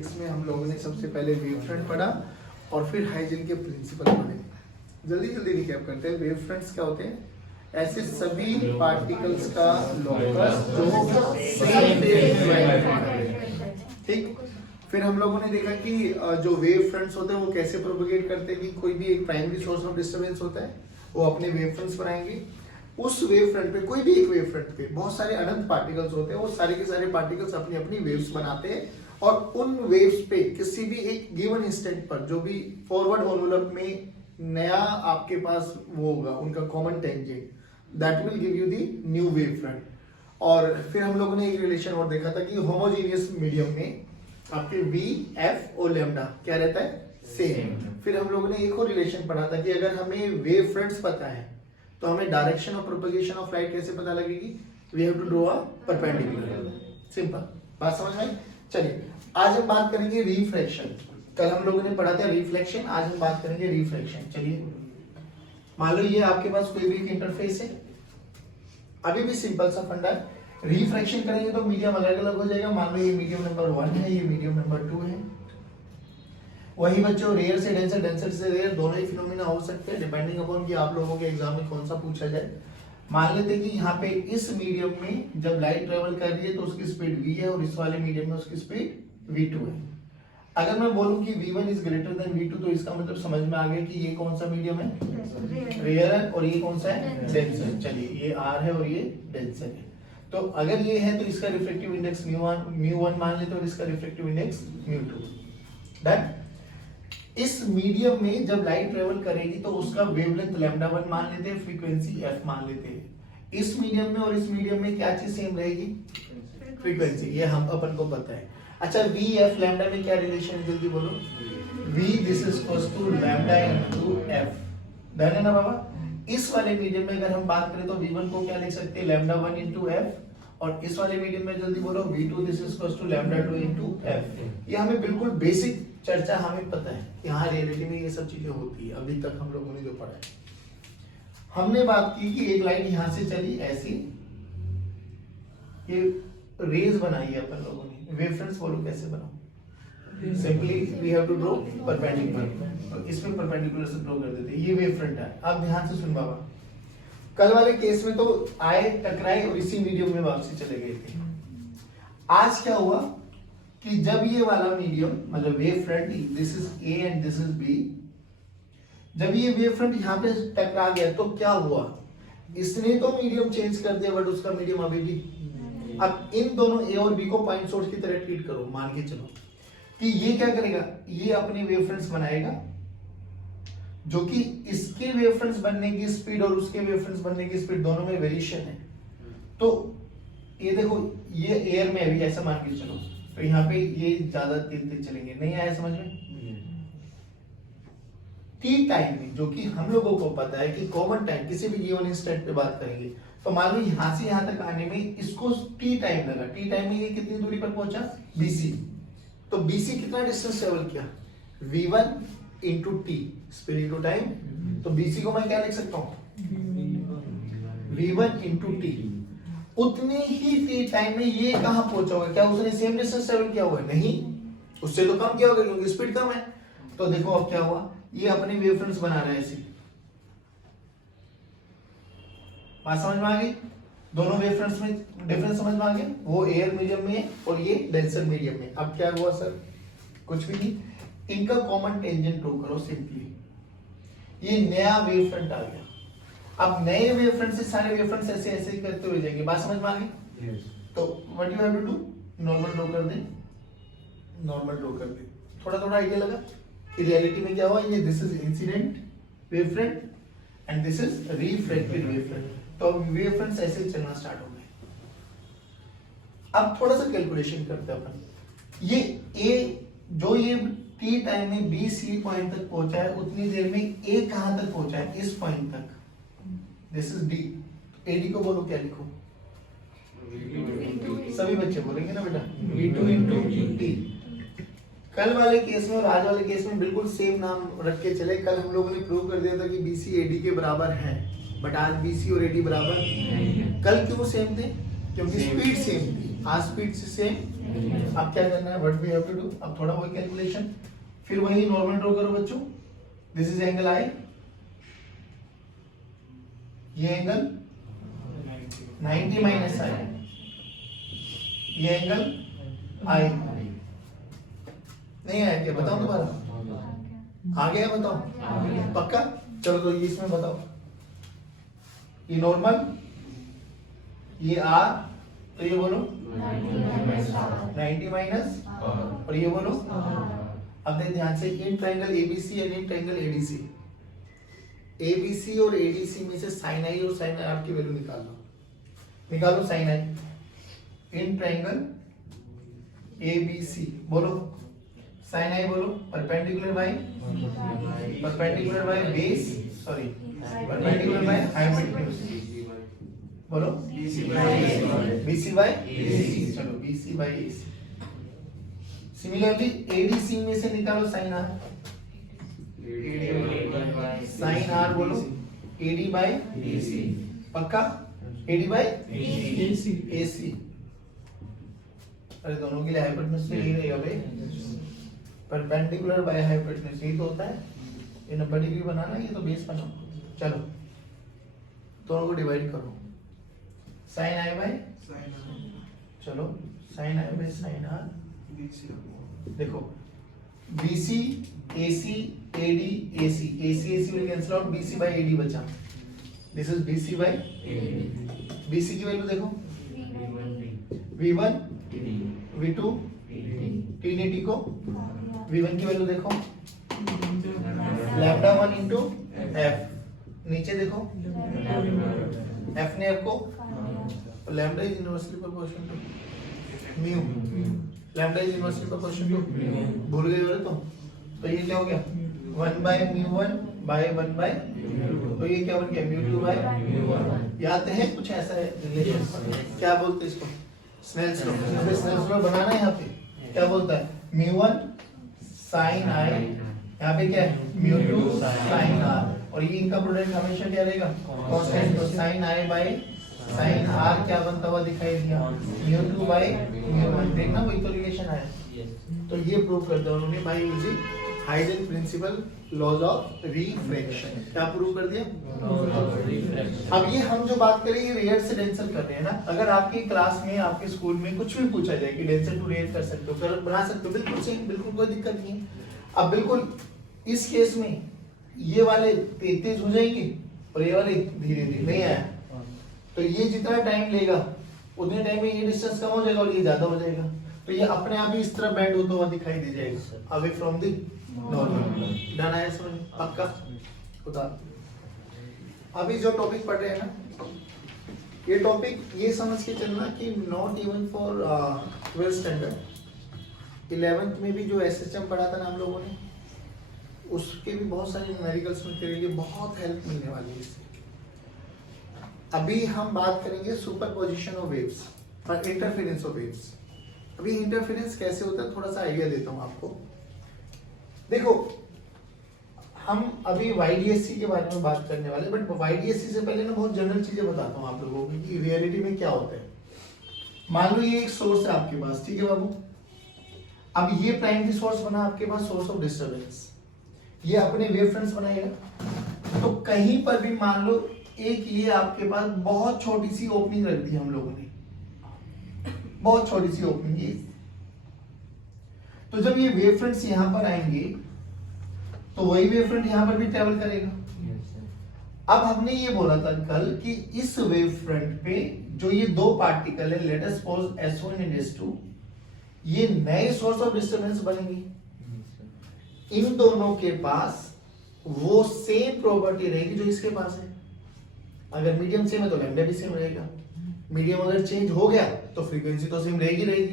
Mathematics में हम लोगों ने सबसे पहले वेव फ्रंट पढ़ा और फिर हाइजन के प्रिंसिपल पढ़े। जल्दी जल्दी रिकैप करते हैं। वेव फ्रंट्स क्या होते हैं? ऐसे सभी पार्टिकल्स का लॉकस जो सेम वेव, ठीक। फिर हम लोगों ने देखा कि जो वेव फ्रंट्स होते हैं वो कैसे प्रोपेगेट करते हैं कि कोई भी एक प्राइमरी सोर्स ऑफ डिस्टरबेंस होता है, वो अपने वेव फ्रंट्स बनाएंगे। उस वेव फ्रंट पे, कोई भी एक वेव फ्रंट पे बहुत सारे अनंत पार्टिकल्स होते हैं, वो सारे के सारे पार्टिकल्स अपनी अपनी वेव्स बनाते हैं और उन वेव्स पे किसी भी एक गिवन इंस्टेंट पर जो भी फॉरवर्ड एनवेलप में नया आपके पास वो होगा उनका common tangent, that will give you the new wave front. और फिर हम लोगों ने एक रिलेशन और देखा था कि होमोजेनियस मीडियम में आपके वी एफ और लैम्डा क्या रहता है? सेम। फिर हम लोगों ने एक और रिलेशन पढ़ा था कि अगर हमें वेव फ्रंट्स पता है तो हमें direction of propagation of light कैसे पता लगेगी? We have to draw a perpendicular. Simple बात समझ में आई? चलिए आज हम बात करेंगे रिफ्रैक्शन। कल हम लोगों ने पढ़ा था रिफ्लेक्शन, आज हम बात करेंगे रिफ्रैक्शन। चलिए मान लो ये आपके पास कोई भी एक इंटरफेस है, अभी भी सिंपल सा फंडा है। रिफ्रैक्शन करेंगे तो मीडियम अलग अलग हो जाएगा। मान लो ये मीडियम नंबर 1 है, ये मीडियम नंबर 2 है। वही बच्चों रेयर से डेंसर, डेंसर से रेयर दोनों ही फिनोमिना हो सकते हैं डिपेंडिंग अपॉन कि आप लोगों के एग्जाम में कौन सा पूछा जाए। मान लेते हैं कि यहाँ पे इस मीडियम में जब लाइट ट्रेवल कर रही है तो उसकी स्पीड v है और इस वाले मीडियम में उसकी स्पीड v2 है। अगर मैं बोलूं कि v1 is greater than v2 तो इसका मतलब समझ में आ गया कि ये कौन सा मीडियम है? रेयर है। और ये कौन सा है? डेंसर। चलिए ये r है और ये डेंसर है। तो अगर ये है तो इसका रिफ्रैक्टिव इंडेक्स μ1 मान लेते हैं और इसका रिफ्रैक्टिव इंडेक्स μ2। डन। इस मीडियम में जब लाइट ट्रेवल करेगी तो उसका वेवलेंथ λ1 मान लेते हैं, फ्रीक्वेंसी f मान लेते हैं। इस मीडियम में और इस मीडियम में क्या चीज सेम रहेगी? फ्रीक्वेंसी। ये हम अपन को पता है। अच्छा v f लैम्डा में क्या रिलेशन है? जल्दी बोलो। v this is equals to lambda into f। Done है ना बाबा? इस वाले मीडियम में अगर हम बात करें तो v1 को क्या लिख सकते हैं? λ1 इनटू f। और इस वाले मीडियम में जल्दी बोलो v2 this is equals to λ2 into f। ये हमें बिल्कुल बेसिक चर्चा हमें पता है कि हाँ रियलिटी में ये सब चीजें होती है। अभी तक हम लोगों ने जो पढ़ा है, हमने बात की कि एक लाइन यहां से चली ऐसी, ये रेज बनाई है अपन लोगों ने। वेव फ्रंट्स बोलो कैसे बनाओ? Simply we have to draw perpendicular और इसमें परपेंडिकुलर से ड्रॉ कर देते हैं। ये वेव फ्रंट है। अब ध्यान से सुन बाबा, कल वाले केस में तो आए टकराए और इसी मीडियम में वापसी चले गए थे। आज क्या हुआ कि जब ये वाला मीडियम मतलब wave front, this is A and this is B, जब ये वेव फ्रंट यहाँ पे टकरा गया तो क्या हुआ? इसने तो मीडियम चेंज कर दिया बट उसका मीडियम अभी भी। अब इन दोनों ए और बी को पॉइंट सोर्स की तरह ट्रीट करो। मान के चलो कि ये क्या करेगा? ये अपने वेव फ्रंट्स बनाएगा जो कि इसके वेव फ्रंट्स बनने की स्पीड और उसके वेव फ्रंट्स बनने की स्पीड दोनों में वेरिएशन है। तो ये देखो ये एयर में अभी ऐसा मान के चलो तो यहाँ पे ये ज्यादा तेज चलेंगे। नहीं आया समझ में? टी टाइम में जो कि हम लोगों को पता है कि कॉमन टाइम किसी भी गिवन इंस्टेंट पे बात करेंगे तो मान लो यहां से यहां तक आने में इसको टी टाइम लगा। टी टाइम में ये कितनी दूरी पर पहुंचा? BC। तो BC कितना डिस्टेंस ट्रेवल किया? v1 into T, speed into time. तो BC को मैं क्या लिख सकता हूँ? v1 into T. उतने ही टी टाइम में ये कहां पहुंचा होगा? क्या उसने सेम डिस्टेंस ट्रेवल किया हुआ है? नहीं, उससे तो कम किया होगा क्योंकि स्पीड कम है। तो देखो अब क्या हुआ, ये अपने वेव फ्रंट्स बना रहे हैं ऐसे। बात समझ में आ गई? दोनों वेव फ्रंट्स में डिफरेंस समझ में आ गया? वो एयर मीडियम में है और ये डेंसर मीडियम में। अब क्या हुआ सर? कुछ भी नहीं, इनका कॉमन टेंजेंट ड्रॉ करो सिंपली। ये नया वेव फ्रंट आ गया। अब नए वेव फ्रंट से सारे वेव फ्रंट्स ऐसे ऐसे ही करते हुए जाएंगे। बात समझ में आ गई? तो what you have to do, normal draw कर दे। नॉर्मल ड्रॉ कर दे। थोड़ा थोड़ा आइडिया लगा कि रियलिटी में क्या हुआ? ये this is incident wave front end this is reflected wave front. तो वेव फ्रंट्स ऐसे चलना स्टार्ट हो गए। अब थोड़ा सा कैलकुलेशन करते हैं अपन। ये ए जो ये टी टाइम में बी सी पॉइंट तक पहुंचा है उतनी देर में ए कहां तक पहुंचा है? इस पॉइंट तक। This is D. एडी को बोलो क्या लिखो? सभी बच्चे बोलेंगे ना बेटा? v2 into T. कल वाले केस में और आज वाले केस में बिल्कुल सेम नाम रख के चले। कल हम लोगों ने प्रूव कर दिया था कि BC AD के बराबर है बट आज BC और AD बराबर। कल क्यों सेम थे? क्योंकि स्पीड सेम थी। आर स्पीड से सेम। अब क्या करना है, what we have to do, अब थोड़ा वही कैलकुलेशन, फिर वही नॉर्मल ड्रॉ करो बच्चों। दिस इज एंगल आई, ये एंगल 90 माइनस आई, ये एंगल आई। नहीं आया क्या, बताओ दोबारा, आ गया बताओ, पक्का? चलो तो ये इसमें बताओ, ये नॉर्मल, ये आर, तो ये बोलो 90 माइनस, और ये बोलो। अब देख ध्यान से, इन triangle ABC and in triangle ADC, ABC और एडीसी में से साइन आई और साइन आर की वैल्यू निकालो, निकालो sine i. In triangle ABC बोलो साइन आई, बोलो perpendicular by base, sorry perpendicular by hypotenuse, बोलो बीसी बाय एसी, चलो BC by AC. Similarly ADC में से निकालो साइन आर, साइन आर बोलो एडी बाय एसी, पक्का? AD by AC. अरे दोनों के लिए हाइपोटेन्यूज यही रहेगा भाई, परपेंडिकुलर बाय हाइपोटेन्यूज यही तो होता है। ये 90 डिग्री बनाना, ये तो बेस बनाओ। चलो दोनों को डिवाइड करो, साइन आई बाय, चलो sine I by sine R. देखो BC AC AD AC, AC AC will cancel out, BC by AD बचा। This is BC by BC की वैल्यू देखो, V1 V2 T को, V1 की value देखो lambda 1 into F, नीचे देखो F ने एफ को, lambda is inversely proportional to mu, lambda is inversely proportional to, भूल गए हो तुम? तो ये क्या हो गया 1 बाय म्यू1 बाय 1 बाय, तो ये क्या बन गया म्यू2 बाय म्यू1। याद है कुछ ऐसा है रिलेशन, क्या बोलते हैं इसको, स्नेल्स लॉ। स्नेल्स लॉ बनाना है यहाँ पे, क्या बोलता है म्यू1 साइन आई, यहाँ पे क्या है म्यू2 साइन आर, और ये इनका प्रोडक्ट हमेशा क्या रहेगा कांस्टेंट, तो sine I by sine r क्या बनता हुआ दिखाई दिया म्यू2 बाय म्यू1। देखना वही तो रिलेशन आया। तो ये प्रूव कर दिया उन्होंने by using Huygens principle laws of refraction. क्या प्रूव कर दिया? अब ये हम जो बात करें ये रेयर से डेंसर कर रहे हैं ना। अगर आपकी क्लास में आपके स्कूल में कुछ भी पूछा जाए कि डेंसर टू रेयर कर सकते हो, कर बना सकते हो, बिल्कुल सही, बिल्कुल कोई दिक्कत नहीं है। अब बिल्कुल इस केस में ये वाले तेज हो जाएंगे और ये वाले धीरे धीरे नहीं आया, तो ये जितना टाइम लेगा उतने टाइम में ये डिस्टेंस कम हो जाएगा और ये ज्यादा हो जाएगा, तो ये अपने आप ही इस तरह बेंड होता हुआ दिखाई दे जाएगा away from the normal. Done है समझ पक्का? खुदा अभी जो टॉपिक पढ़ रहे हैं ना, ये टॉपिक ये समझ के चलना कि not even for 12th standard, 11th में भी जो एसएचएम पढ़ा था ना हम लोगों ने, उसके भी बहुत सारे न्यूमेरिकल्स में तेरे लिए बहुत हेल्प मिलने वाली है इससे। अभी हम बात करेंगे सुपरपोजिशन ऑफ वेव्स और इंटरफेरेंस ऑफ वेव्स। अभी इंटरफेरेंस कैसे होता है थोड़ा सा आइडिया देता हूं आपको। देखो हम अभी YDSC के बारे में बात करने वाले, बट YDSC से पहले ना बहुत जनरल चीजें बताता हूं आप लोगों को कि रियलिटी में क्या होता है। मान लो ये एक सोर्स है आपके पास, ठीक है बाबू। अब ये प्राइमरी सोर्स बना आपके पास, सोर्स ऑफ डिस्टरबेंस, ये अपने वेव फ्रंट्स बनाएगा। तो कहीं पर भी मान लो एक ये आपके पास बहुत छोटी सी ओपनिंग रख दी हम लोगों ने, बहुत छोटी सी ओपनिंग है। तो जब ये वेव फ्रंट्स यहां पर आएंगे तो वही वेव फ्रंट यहां पर भी ट्रेवल करेगा। अब हमने ये बोला था कल कि इस वेव फ्रंट पे जो ये दो पार्टिकल है, let us suppose S1 and S2, ये नए सोर्स ऑफ डिस्टरबेंस बनेंगे। इन दोनों के पास वो सेम प्रॉपर्टी रहेगी जो इसके पास है। अगर मीडियम सेम है तो लैम्डा भी सेम रहेगा। मीडियम अगर चेंज हो गया तो फ्रीक्वेंसी तो सेम रहेगी।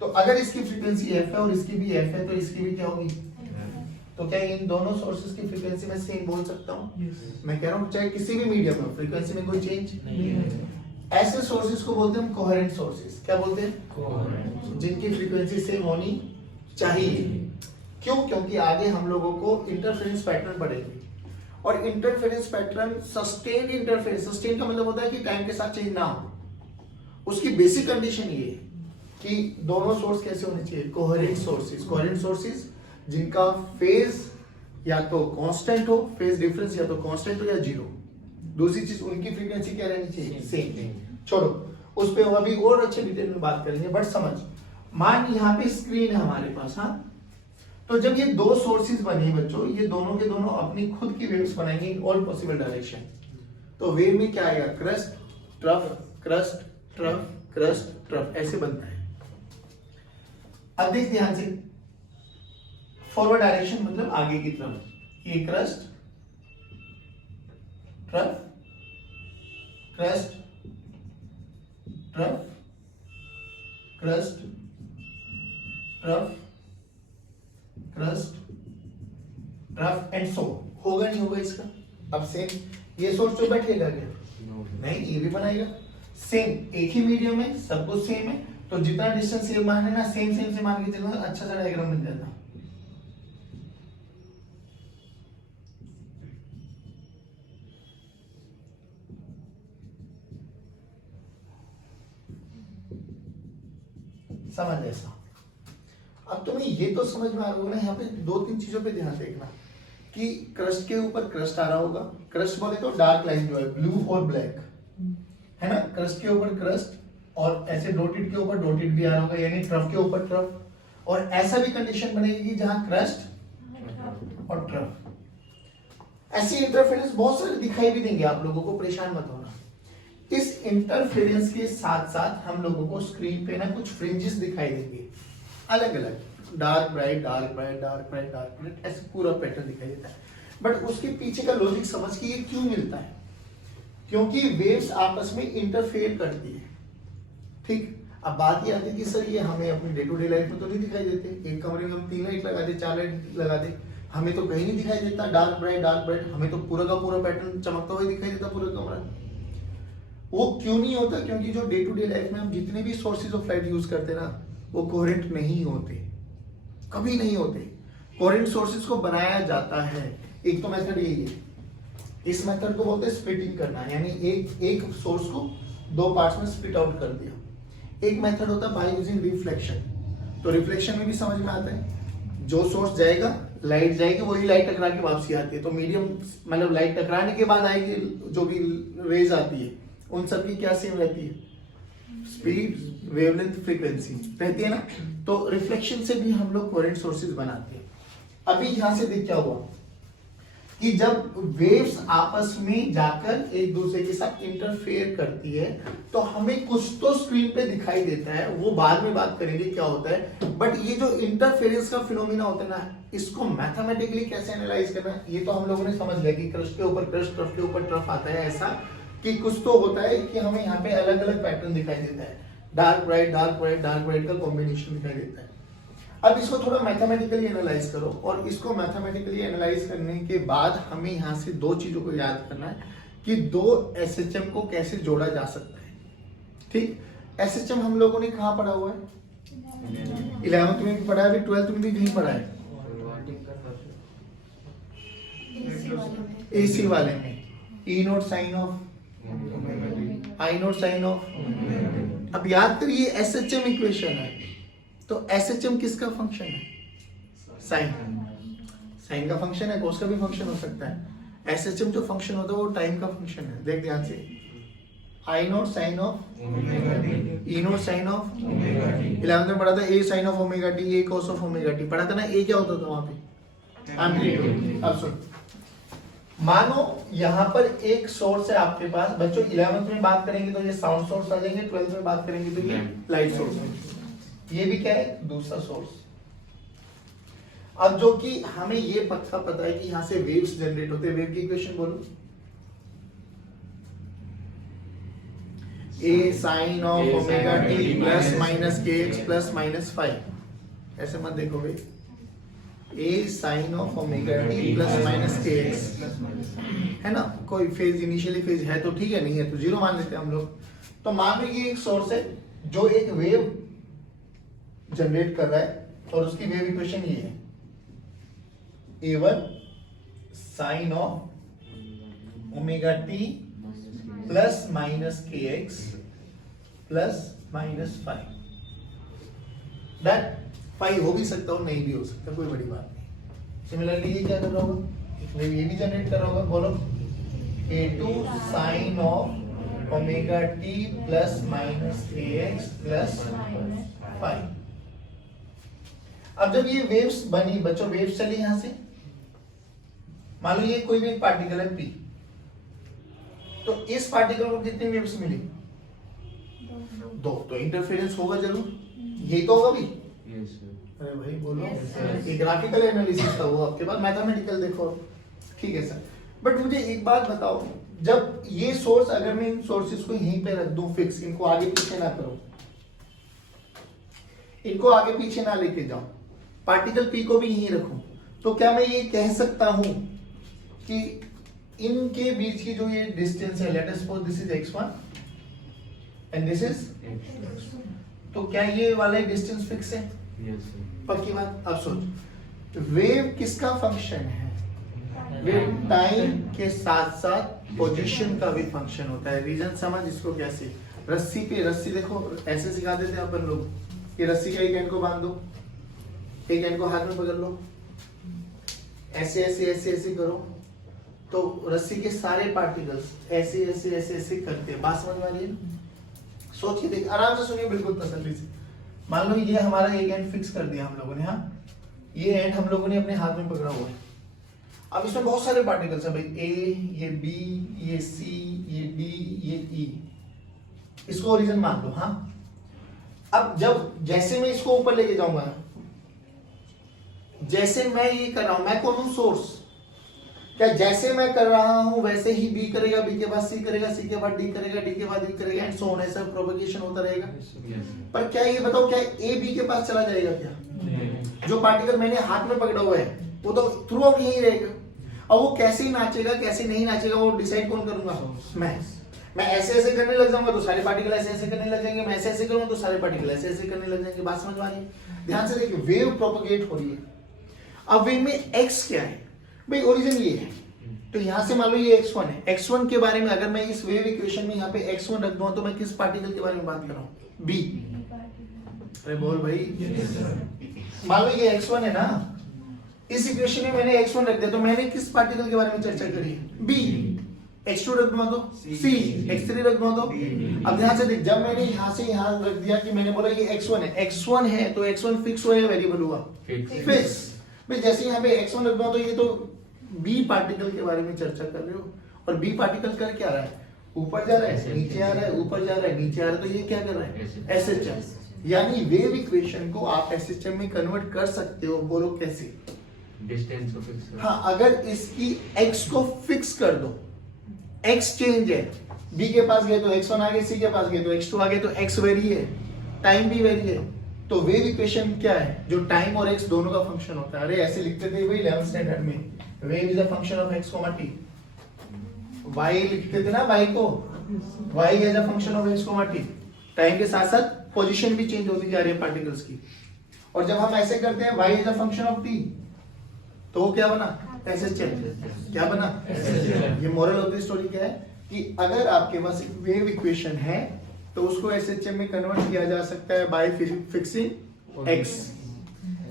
तो अगर इसकी फ्रीक्वेंसी f है और इसकी भी f है तो इसकी भी क्या होगी? तो क्या इन दोनों सोर्सेज की फ्रीक्वेंसी में सेम बोल सकता हूँ? मैं कह रहा हूँ चाहे किसी भी मीडियम में फ्रीक्वेंसी में कोई चेंज नहीं है। ऐसे सोर्सेज को बोलते हैं हम कोहेरेंट सोर्सेज। क्या बोलते हैं? कोहेरेंट, जिनकी फ्रीक्वेंसी सेम होनी चाहिए। क्यों? क्योंकि आगे हम लोगों को इंटरफेरेंस पैटर्न पढ़ेंगे और interference pattern sustain interference, sustain का मतलब होता है कि टाइम के साथ चेंज ना हो। उसकी बेसिक कंडीशन ये है कि दोनों सोर्स कैसे होने चाहिए, कोहेरेंट सोर्सेज। कोहेरेंट सोर्सेज जिनका फेज या तो कांस्टेंट हो, फेज डिफरेंस या तो कांस्टेंट हो या जीरो। दूसरी चीज उनकी फ्रीक्वेंसी क्या रहनी चाहिए, सेम। छोड़ो उस पे अभी और अच्छे डिटेल में बात करेंगे, बट समझ, मान यहाँ पे स्क्रीन है हमारे पास, हाँ, तो जब ये दो सोर्सेज बने बच्चों, ये दोनों के दोनों अपनी खुद की वेव्स बनाएंगे इन ऑल पॉसिबल डायरेक्शन। तो वेव में क्या आएगा, crust trough crust trough crust trough, ऐसे बनता है। अब देख ध्यान से, फॉरवर्ड डायरेक्शन मतलब आगे की तरफ, ये crust trough crust trough crust trough crust trough and so. होगा नहीं होगा इसका? अब सेम ये सोर्स जो बैठेगा क्या, नहीं, ये भी बनाएगा सेम, एक ही मीडियम है, सब कुछ सेम है, तो जितना डिस्टेंस ये मान लेना सेम से मान के चलना, अच्छा सा डायग्राम बन जाता। समझ ऐसा। अब तुम्हें ये तो समझ में आ रहा होगा ना, यहाँ पे दो तीन चीजों पे ध्यान देखना कि क्रस्ट के ऊपर क्रस्ट आ रहा होगा, क्रस्ट बोले तो डार्क लाइन जो है ब्लू और ब्लैक है ना, क्रस्ट के ऊपर क्रस्ट, और ऐसे डॉटेड के ऊपर डॉटेड भी आ रहा होगा, यानी ट्रफ के ऊपर ट्रफ, और ऐसा भी कंडीशन बनेगी जहां क्रस्ट और ट्रफ। ऐसी इंटरफेरेंस बहुत सारे दिखाई भी देंगे आप लोगों को, परेशान मत होना। इस इंटरफेरेंस के साथ साथ हम लोगों को स्क्रीन पे ना कुछ फ्रिंजेस दिखाई देंगे अलग अलग, dark bright dark bright dark bright dark bright, ऐसे पूरा पैटर्न दिखाई देता है। बट उसके पीछे का लॉजिक समझ के ये क्यों मिलता है, क्योंकि वेव्स आपस में इंटरफेयर करती है, ठीक। अब बात ये आती है कि सर ये हमें अपनी डे टू डे लाइफ में तो नहीं दिखाई देते, एक कमरे में हम 3 लाइट लगा दे 4 लाइट लगा दे, हमें तो कहीं नहीं दिखाई देता डार्क ब्राइट, हमें तो पूरा का पूरा पैटर्न चमकता हुआ दिखाई देता पूरा कमरा। वो क्यों नहीं होता, क्योंकि जो डे टू डे लाइफ में हम जितने भी सोर्सेज ऑफ लाइट यूज करते हैं ना, वो कोहेरेंट नहीं होते, कभी नहीं होते। कोहेरेंट सोर्सेज को बनाया जाता है, एक तो मेथड यही है, इस मेथड को बोलते हैं स्प्लिटिंग करना, यानी एक सोर्स को 2 पार्ट्स में स्प्लिट आउट कर दिया। एक मेथड होता है बाय यूजिंग रिफ्लेक्शन, तो रिफ्लेक्शन में भी समझ में आता है, जो सोर्स जाएगा लाइट जाएगी, वही लाइट टकरा के वापसी आती है, तो मीडियम मतलब लाइट टकराने के बाद आएगी जो भी रेज आती है, उन सब की क्या सेम रहती है, स्पीड वेवलेंथ फ्रीक्वेंसी रहती है ना। तो रिफ्लेक्शन से भी हम लोग कोहेरेंट सोर्सेज बनाते हैं। अभी यहां से देख क्या हुआ कि जब वेव्स आपस में जाकर एक दूसरे के साथ इंटरफेयर करती है तो हमें कुछ तो स्क्रीन पे दिखाई देता है, वो बाद में बात करेंगे क्या होता है। बट ये जो इंटरफेरेंस का फिनोमिना होता है ना, इसको मैथमेटिकली कैसे एनालाइज करना है, ये तो हम लोगों ने समझ लिया कि क्रस्ट के ऊपर क्रस्ट, ट्रफ के ऊपर ट्रफ आता है, ऐसा कि कुछ तो होता है कि हमें यहाँ पे अलग अलग पैटर्न दिखाई देता है, डार्क ब्राइट का कॉम्बिनेशन दिखाई देता है। अब इसको थोड़ा मैथमेटिकली एनालाइज करो, और इसको मैथमेटिकली एनालाइज करने के बाद हमें यहाँ से 2 चीजों को याद करना है कि 2 SHM को कैसे जोड़ा जा सकता है, ठीक। SHM हम लोगों ने कहाँ पढ़ा हुआ है, 11th में भी पढ़ा है, अभी 12th में भी कहीं पढ़ा है, AC वाले में, E naught sine of I naught sine of. अब याद करिए SHM इक्वेशन है, तो SHM किसका फंक्शन है, साइन का फंक्शन है, कोस का भी फंक्शन हो सकता है। SHM जो फंक्शन होता है वो टाइम का फंक्शन है, देख ध्यान से, I naught sine of E naught sine of, 11th में पढ़ा था A sine of omega t, A cos of omega t, पढ़ा था ना, A क्या होता था वहां पे, एम्पलीट्यूड। अब सुन, मानो यहां पर एक सोर्स है आपके पास, बच्चों 11th में बात करेंगे तो ये साउंड सोर्स आ जाएंगे, 12th में बात करेंगे तो ये लाइट सोर्स, ये भी क्या है, दूसरा सोर्स। अब जो कि हमें ये पक्का पता है कि यहां से वेव्स जनरेट होते हैं, वेव की इक्वेशन बोलो, A sine of omega T plus minus के एक्स प्लस माइनस 5, ऐसे मत देखोगे, A sine of omega T plus minus के एक्स है ना, कोई फेज इनिशियली फेज है तो ठीक है, नहीं है तो 0 मान लेते हैं हम लोग। तो मान लो कि एक सोर्स है जो एक वेव जनरेट कर रहा है, और उसकी वेव इक्वेशन ये है, A1 sine of omega T plus minus के x plus minus 5, that phi हो भी सकता हो, नहीं भी हो सकता, कोई बड़ी बात नहीं। सिमिलरली ये क्या कर रहा होगा, ये भी जनरेट कर रहा होगा, बोलो a2 sin of omega t plus minus ax plus phi. अब जब ये वेव्स बनी बच्चों, वेव्स चली यहां से, मान लो ये कोई भी एक पार्टिकल है p, तो इस पार्टिकल को कितनी वेव्स मिली, दो, तो इंटरफेरेंस होगा जरूर, यही तो होगा भी। अरे भाई बोलो, ये ग्राफिकल एनालिसिस था वो, आपके बाद मैथमेटिकल देखो, ठीक है सर। बट मुझे एक बात बताओ, जब ये सोर्स, अगर मैं इन सोर्सेस को यहीं पे रख दूं फिक्स, इनको आगे पीछे ना करो, इनको आगे पीछे ना लेके जाऊं, पार्टिकल पी को भी यहीं रखूं, तो क्या मैं ये कह सकता हूं कि इनके बीच की जो ये डिस्टेंस है, let us suppose this is x1 and this is, तो क्या ये वाला डिस्टेंस फिक्स है? पक्की बात। अब सोच, वेव किसका फंक्शन है? वेव टाइम के साथ साथ पोजीशन का भी फंक्शन होता है। रीजन समझ इसको कैसे, रस्सी पे, रस्सी देखो ऐसे सिखा देते हैं अपन लोग, ये रस्सी का एक एंड को बांध दो, एक एंड को हाथ में पकड़ लो, ऐसे ऐसे ऐसे ऐसे करो, तो रस्सी के सारे पार्टिकल्स ऐसे ऐसे ऐसे ऐसे करते हैं। बात समझ में आ रही है? सोच के देख, आराम से सुनिए, बिल्कुल तसल्ली से। मान लो ये हमारा एक एंड फिक्स कर दिया हम लोगों ने, हाँ, ये एंड हम लोगों ने अपने हाथ में पकड़ा हुआ है। अब इसमें बहुत सारे पार्टिकल्स हैं भाई, ए, ये बी, ये सी, ये डी, ये ई, इसको ओरिजिन मान लो, हाँ। अब जब जैसे मैं इसको ऊपर लेके जाऊंगा, जैसे मैं ये कर रहा हूं, मैं कौन हूं? सोर्स। क्या जैसे मैं कर रहा हूं वैसे ही बी करेगा, बी के बाद सी करेगा, सी के बाद डी करेगा, डी के बाद ई करेगा, एंड सो ऑन, ऐसा प्रोपगेशन होता रहेगा। पर क्या ये बताओ, क्या ए बी के पास चला जाएगा? क्या जो पार्टिकल मैंने हाथ में पकड़ा हुआ है वो तो थ्रू आउट यही रहेगा। और वो कैसे नाचेगा कैसे नहीं नाचेगा वो डिसाइड कौन करूंगा? मैं ऐसे ऐसे करने लग जाऊंगा तो सारे पार्टिकल ऐसे ऐसे करने लग जाएंगे, मैं ऐसे ऐसे करूंगा तो सारे पार्टिकल ऐसे ऐसे करने लग जाएंगे। बात समझ में आ रही है? ध्यान से देखिए, वेव प्रोपगेट हो रही है। अब वेव में एक्स क्या है भाई? ओरिजिन ये है, तो यहां से मान लो ये x1 है। x1 के बारे में अगर मैं इस वेव इक्वेशन में यहाँ पे x1 रख दूं तो मैं किस पार्टिकल के बारे में बात कर रहा हूँ? b। अरे बोल भाई, मान लो ये x1 है ना, इस इक्वेशन में मैंने x1 रख दिया तो मैंने किस पार्टिकल के बारे में चर्चा करी? b। x2 रख दूंगा तो c, x3 रख दूंगा तो। अब ध्यान से देख, जब मैंने यहाँ से यहाँ रख दिया कि मैंने बोला ये x1 है, x1 है तो x1 फिक्स हुआ है, वेरिएबल हुआ फिक्स। मैं जैसे यहाँ पे x1 रख दूंगा तो ये तो बी पार्टिकल के बारे में चर्चा कर रहे हो, और बी पार्टिकल कर क्या रहा है? ऊपर जा रहा है, नीचे आ रहा है, ऊपर जा रहा है, नीचे आ रहा है, तो ये क्या कर रहा है? एसएचएम। यानी वेव इक्वेशन को आप एसएचएम में कन्वर्ट कर सकते हो। बोलो कैसे? डिस्टेंस को फिक्स कर। हाँ, अगर इसकी x को फिक्स कर दो, x चेंज है, b के पास गए तो x1 आ गए, c के पास गए तो x2 आ गए, तो x वेरी है, टाइम भी वेरी है। तो वेव इक्वेशन क्या है? जो टाइम और x दोनों का फंक्शन होता है। अरे ऐसे लिखते थे भाई 11th स्टैंडर्ड में, wave is a function of x, t। y लिखते थे ना, y को y is a function of x, t। Time के साथ साथ पोजीशन भी चेंज होती जा रही है पार्टिकल्स की। और जब हम ऐसे करते हैं y is a function of t, तो वो क्या बना? एसएचएम। क्या बना? एसएचएम। ये मोरल ऑफ द स्टोरी क्या है कि अगर आपके पास एक वेव इक्वेशन है तो उसको एसएचएम में कन्वर्ट किया जा सकता है बाय फिक्सिंग x।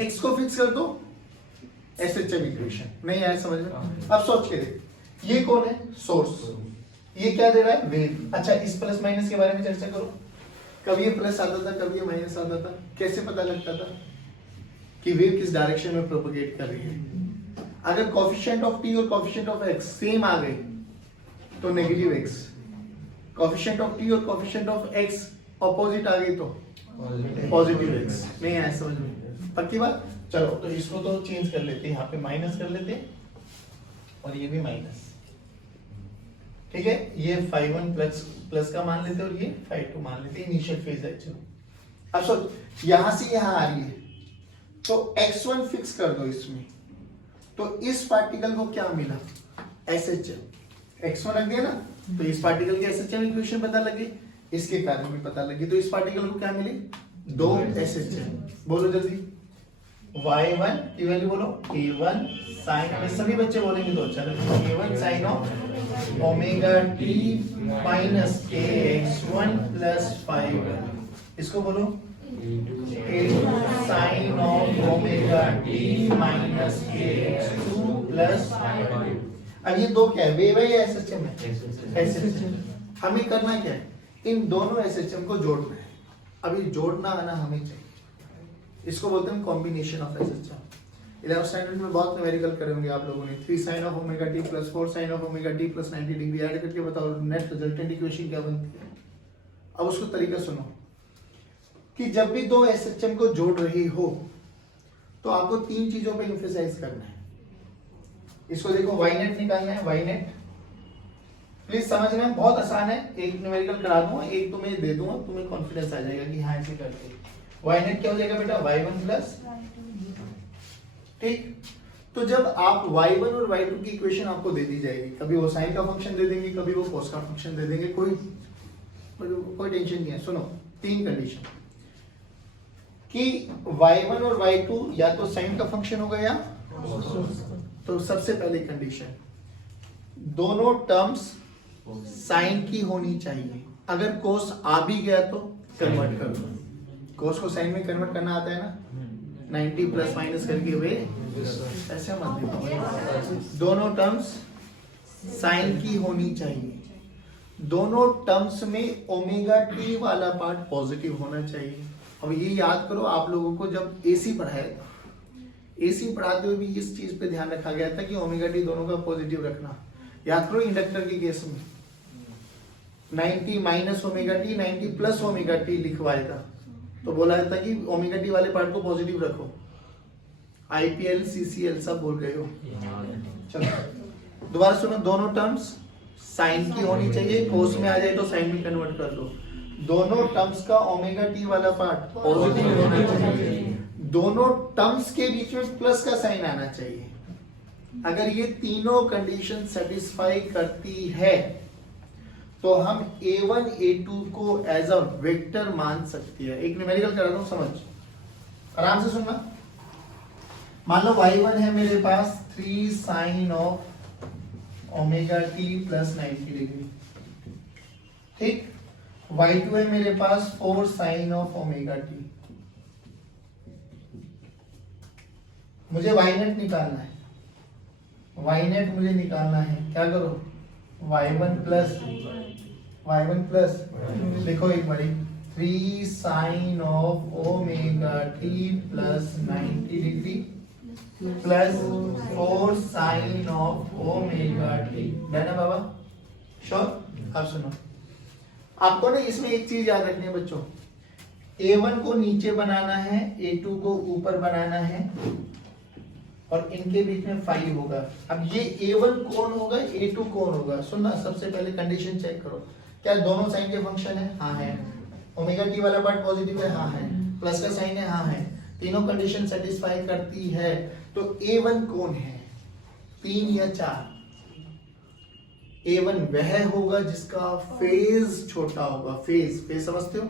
x को फिक्स कर दो, एसएचएम इक्वेशन। नहीं आया समझ में? अब सोच के देख, ये कौन है? सोर्स। ये क्या दे रहा है? वेव। अच्छा, इस प्लस माइनस के बारे में चर्चा करो। कभी ये प्लस आता था, कभी ये माइनस आता था, कैसे पता लगता था कि वेव किस डायरेक्शन में प्रोपगेट कर रही है? अगर कोएफिशिएंट ऑफ t और कोएफिशिएंट ऑफ x सेम आ गए तो negative x, coefficient of t और कोएफिशिएंट ऑफ x ऑपोजिट आ गई तो पॉजिटिव x। नहीं आया समझ में? पक्की बात? चलो तो इसको तो चेंज कर लेते हैं, यहाँ पे माइनस कर लेते हैं और ये भी माइनस, ठीक है। ये 5(1) प्लस का मान लेते हैं और ये 5(2) मान लेते हैं। इनिशियल फेज है। चलो अब सोच, यहां से यहां आ रही है तो x1 फिक्स कर दो इसमें, तो इस पार्टिकल को क्या मिला? एसएचएम। x1 रख दिया ना, तो इस पार्टिकल की एसएचएम इक्वेशन पता लगी, इसके कारण भी पता लगी, तो इस पार्टिकल को क्या मिली? 2 एसएचएम। बोलो जल्दी, y1 की वैल्यू बोलो, a1 sin, में सभी बच्चे बोलेंगे तो अच्छा लगेगा, a1 sin of omega t minus ax1 plus 5। इसको बोलो A2 sin of omega t minus kx2 plus. अब ये दो क्या है, वेव है या एसएचएम है? एसएचएम। हमें करना क्या है, इन दोनों एसएचएम को जोड़ना है। अभी जोड़ना आना हमें चाहिए, इसको बोलते हैं combination of SHM. 11th standard में बहुत न्यूमेरिकल करे होंगे आप लोगों ने। 3 sin of omega t plus 4 sin of omega t plus 90 degree add करके बताओ नेट रिजल्टेंट इक्वेशन क्या बनती है। अब उसको तरीका सुनो कि जब भी दो एसएचएम को जोड़ रही हो तो आपको तीन चीजों पे एम्फसाइज करना है। इसको देखो, वाई नेट निकालना है। वाई नेट प्लीज समझना है, बहुत आसान है। एक न्यूमेरिकल करा दूंगा, एक तुम्हें दे दूंगा, तुम्हें कॉन्फिडेंस आ जाएगा कि हाँ ऐसे करते। वाई नेट क्या हो जाएगा बेटा, y1 प्लस, ठीक। तो जब आप y1 और y2 की इक्वेशन आपको दे दी जाएगी, कभी वो साइन का फंक्शन दे देंगे, कभी वो कोस का फंक्शन दे देंगे, कोई टेंशन नहीं है। सुनो, तीन कंडीशन कि y1 और y2 या तो साइन का फंक्शन होगा या तो सबसे पहली कंडीशन, दोनों टर्म्स साइन की होनी चाहिए। अगर कोस आ भी गया तो कन्वर्ट कर दो। कोस को साइन में कन्वर्ट करना आता है ना, 90 प्लस माइनस करके वे ऐसे मत देखो। दोनों टर्म्स साइन की होनी चाहिए। दोनों टर्म्स में ओमेगा टी वाला पार्ट पॉजिटिव होना चाहिए। अब ये याद करो, आप लोगों को जब एसी पढ़ाया, एसी पढ़ाते हुए भी इस चीज पे ध्यान रखा गया था कि ओमेगा टी दोनों का पॉजिटिव रखना। याद करो इंडक्टर के केस में 90 minus omega T 90 plus omega T लिखवाया था, तो बोला था कि ओमेगा टी वाले पार्ट को पॉजिटिव रखो। आईपीएल सीसीएल सब बोल गए हो। चलो दोबारा सुनो, दोनों टर्म्स साइन की होनी चाहिए। कोस में आ जाए तो साइन में कन्वर्ट कर दो। दोनों टर्म्स का ओमेगा टी वाला पार्ट पॉजिटिव होना चाहिए। दोनों टर्म्स के बीच में प्लस का साइन आना चाहिए। अगर ये तीनों कंडीशन सेटिस्फाई करती है तो हम a1 a2 को एज अ वेक्टर मान सकती है। एक न्यूमेरिकल करा दूं, समझ आराम से सुनना। मान लो y1 है मेरे पास 3 sin of omega t plus 90 degree, ठीक। y2 है मेरे पास 4 sin ऑफ ओमेगा t। मुझे y नेट निकालना है। y नेट मुझे निकालना है, क्या करो, y1 प्लस लिखो एक बारी, 3 sin of omega t plus 90 degree plus 4 sin of omega t। Done है बाबा, श्योर। अब सुनो, आपको ना इसमें एक चीज याद रखनी है बच्चों, a1 को नीचे बनाना है, a2 को ऊपर बनाना है, और इनके बीच में 5 होगा। अब ये a1 कौन होगा, a2 कौन होगा। सुनना, सबसे पहले कंडीशन चेक करो, क्या दोनों साइन के फंक्शन है? हाँ है। ओमेगा टी वाला पार्ट पॉजिटिव है? हाँ है। प्लस का साइन है? हाँ है। तीनों कंडीशन सेटिस्फाई करती है। तो a1 कौन है, 3 या 4? a1 वह होगा जिसका फेज छोटा होगा। फेज समझते हो,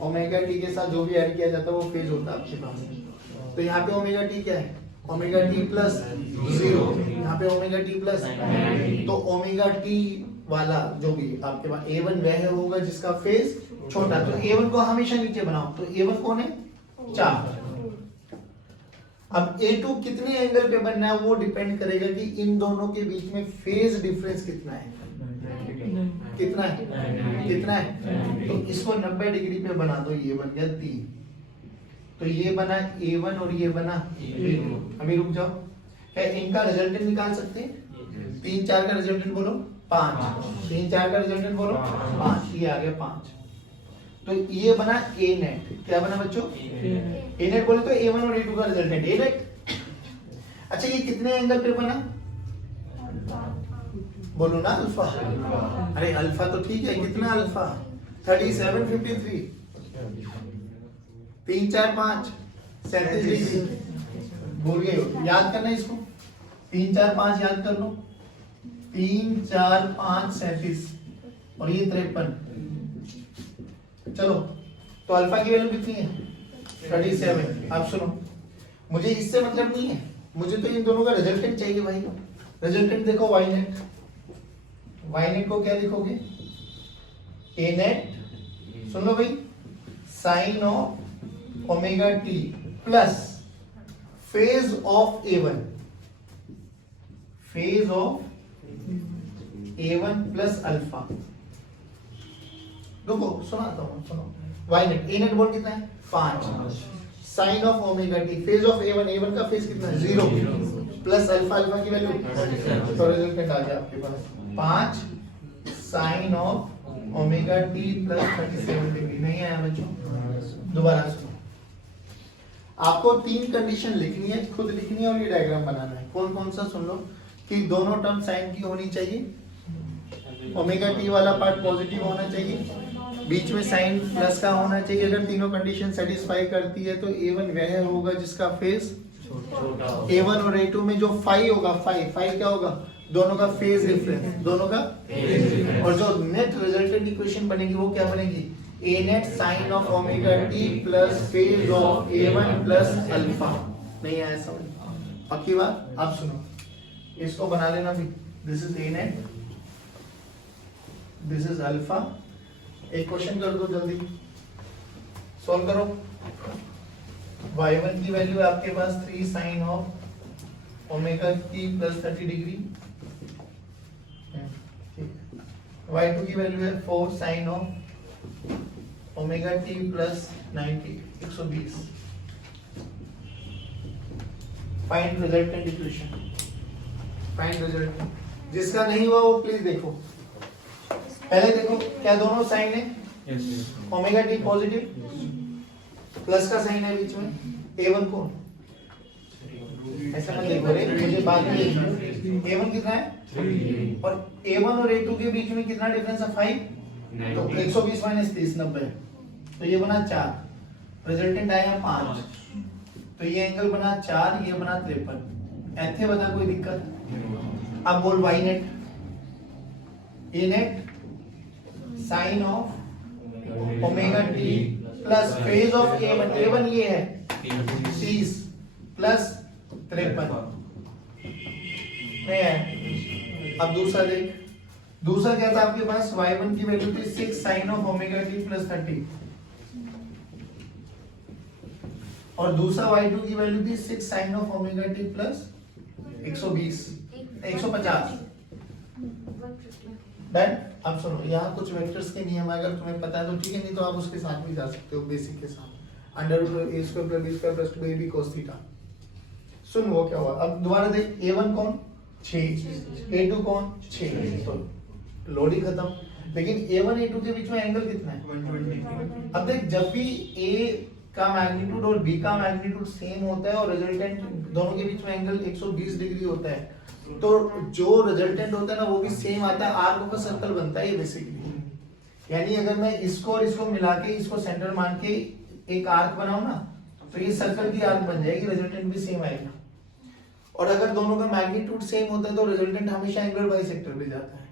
ओमेगा टी के साथ जो भी ऐड किया जाता है वो फेज होता है आपके पास। तो यहाँ पे ओमेगा टी क्या है, ओमेगा टी प्लस 0, यहाँ पे ओमेगा टी प्लस। तो ओमेगा टी वाला जो भी आपके पास a1 वह होगा जिसका फेज छोटा। तो a1 को हमेशा नीचे बनाओ। तो a1 कौन है, 4। अब a2 कितने एंगल पे बनना है वो डिपेंड करेगा कि इन दोनों के बीच में फेज डिफरेंस कितना है। कितना है? तो इसको 90 डिग्री पे बना दो, ये बन गया 3। तो ये बना a1 और ये बना a2। अभी रुक जाओ, क्या इनका रिजल्टेंट निकाल सकते हैं? 3 4 का रिजल्टेंट बोलो 5। 3 4 का रिजल्टेंट बोलो 5। ये आ गया 5। तो ये बना a नेट। क्या बना बच्चों, a नेट बोले तो a1 और a2 का रिजल्टेंट a नेट। अच्छा ये कितने एंगल पे बना, बोलो ना अल्फा। अरे अल्फा तो ठीक है, कितना अल्फा, 37 53 3 4 5 37 डिग्री। भूल गए हो, याद करना इसको, 3 4 5 याद कर लो। 3 4 5 37 और ये 53। चलो तो अल्फा की वैल्यू कितनी है, 37। अब सुनो, मुझे इससे मतलब नहीं है, मुझे तो इन दोनों का रिजल्टेंट चाहिए भाई। रिजल्टेंट देखो, वाई नेट। वाई नेट को क्या लिखोगे, ए नेट, सुन लो भाई, sine of omega T plus phase of A1, phase of A1 plus alpha. देखो सुनाता हूं, सुनो। वाई नेट, ए नेट बोल कितना है 5, sine of omega t, phase of A1, A1 का फेज कितना है 0 प्लस अल्फा, अल्फा की वैल्यू तो रिजल्टेंट आ गया आपके पास 5 sine of omega T plus 37 degree. नहीं आया बच्चों? दोबारा सुनो, आपको 3 कंडीशन लिखनी है, खुद लिखनी है और ये डायग्राम बनाना है। कौन कौन सा सुन लो कि दोनों टर्म साइन की होनी चाहिए, ओमेगा टी वाला पार्ट पॉजिटिव होना चाहिए, बीच में साइन प्लस का होना चाहिए। अगर तीनों कंडीशन सेटिस्फाई करती है तो A1 वह होगा जिसका फेज A1 और A2 में जो फाई होगा, फाई क्या होगा, दोनों का फेज डिफरेंस, दोनों का और जो नेट रिजल्टेंट इक्वेशन बनेगी वो क्या बनेगी, A net sine of omega T plus phase of A1 plus alpha. नहीं आया समझ? पक्की बात? आप सुनो, इसको बना लेना भी, this is A net, this is alpha. एक क्वेश्चन कर दो जल्दी, सॉल्व करो। y1 की वैल्यू है आपके पास 3 sine of omega T plus 30 degree, y2 की वैल्यू है 4 sine of omega T plus 90, 120। Find resultant equation, find resultant. जिसका नहीं हुआ वो प्लीज देखो, पहले देखो क्या दोनों साइन है, ओमेगा टी पॉजिटिव, प्लस का साइन है बीच में, A1 कौन, ऐसा मत देखो रे, मुझे बात नहीं, A1 कितना है और A1 और A2 के बीच में कितना डिफरेंस है 5, तो 120 माइनस 30 90, तो ये बना 4, रिजल्टेंट आया 5, तो ये एंगल बना 4, ये बना 53। ऐसे बता कोई दिक्कत? अब बोल y net, A net sine of omega T plus phase of A1, A1 ये है 30 प्लस 53। नहीं है? अब दूसरा देख, दूसरा क्या था आपके पास, y1 की वैल्यू थी 6 sine of omega T plus 30 और दूसरा y2 की वैल्यू थी 6 sine of omega T plus 120 150। Done? अब सुनो, यहाँ कुछ वेक्टर्स के नियम अगर तुम्हें पता है तो ठीक है, नहीं तो आप उसके साथ भी जा सकते हो, बेसिक के साथ, under root a square plus b square plus 2ab cos थीटा। सुन वो क्या हुआ, अब दोबारा देख, A1 कौन 6, A2 कौन 6, तो लोड ही खत्म। लेकिन A1 A2 के बीच में एंगल कितना है 120। अब देख, जब भी A का मैग्नीट्यूड और B का मैग्नीट्यूड सेम होता है और रिजल्टेंट दोनों के बीच में एंगल 120 डिग्री होता है, तो जो रिजल्टेंट होता है ना वो भी सेम आता है, आर्क का सर्कल बनता है ये बेसिकली। यानी अगर मैं इसको और इसको मिला के इसको सेंटर मान के एक आर्क बनाऊं ना, तो ये सर्कल की आर्क बन जाएगी, रिजल्टेंट भी सेम आएगा। और अगर दोनों का मैग्नीट्यूड सेम होता है तो रिजल्टेंट हमेशा एंगुलर बाइसेक्टर पे जाता है।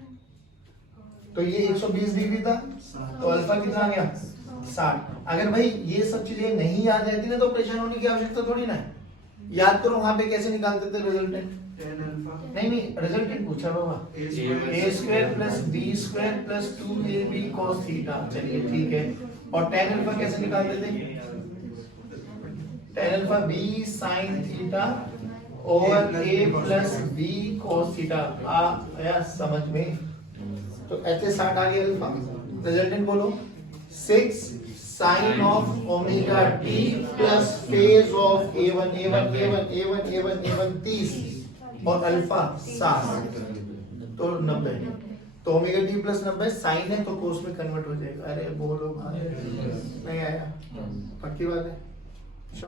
तो ये 120 डिग्री था, तो अल्फा कितना आ गया 60। अगर भाई ये सब चीजें नहीं याद रहती ना तो परेशान होने की आवश्यकता थोड़ी ना है। याद करो वहां पे कैसे निकालते थे रिजल्टेंट, नहीं रिजल्टेंट पूछा बाबा, a square plus b square plus 2ab cos theta. चलिए ठीक है, और tan अल्फा कैसे निकालते थे, tan alpha b sin theta over a plus b cos theta. आया समझ में? तो ऐसे 60 आ गया अल्फा। रिजल्टेंट बोलो 6 sine of omega t plus phase of a1 a1 a1 a1 a1 a1 30 और अल्फा 60 तो 90। तो ओमेगा टी प्लस 90 साइन है तो कोस में कन्वर्ट हो जाएगा। अरे बोलो भाई, नहीं आया? पक्की बात है।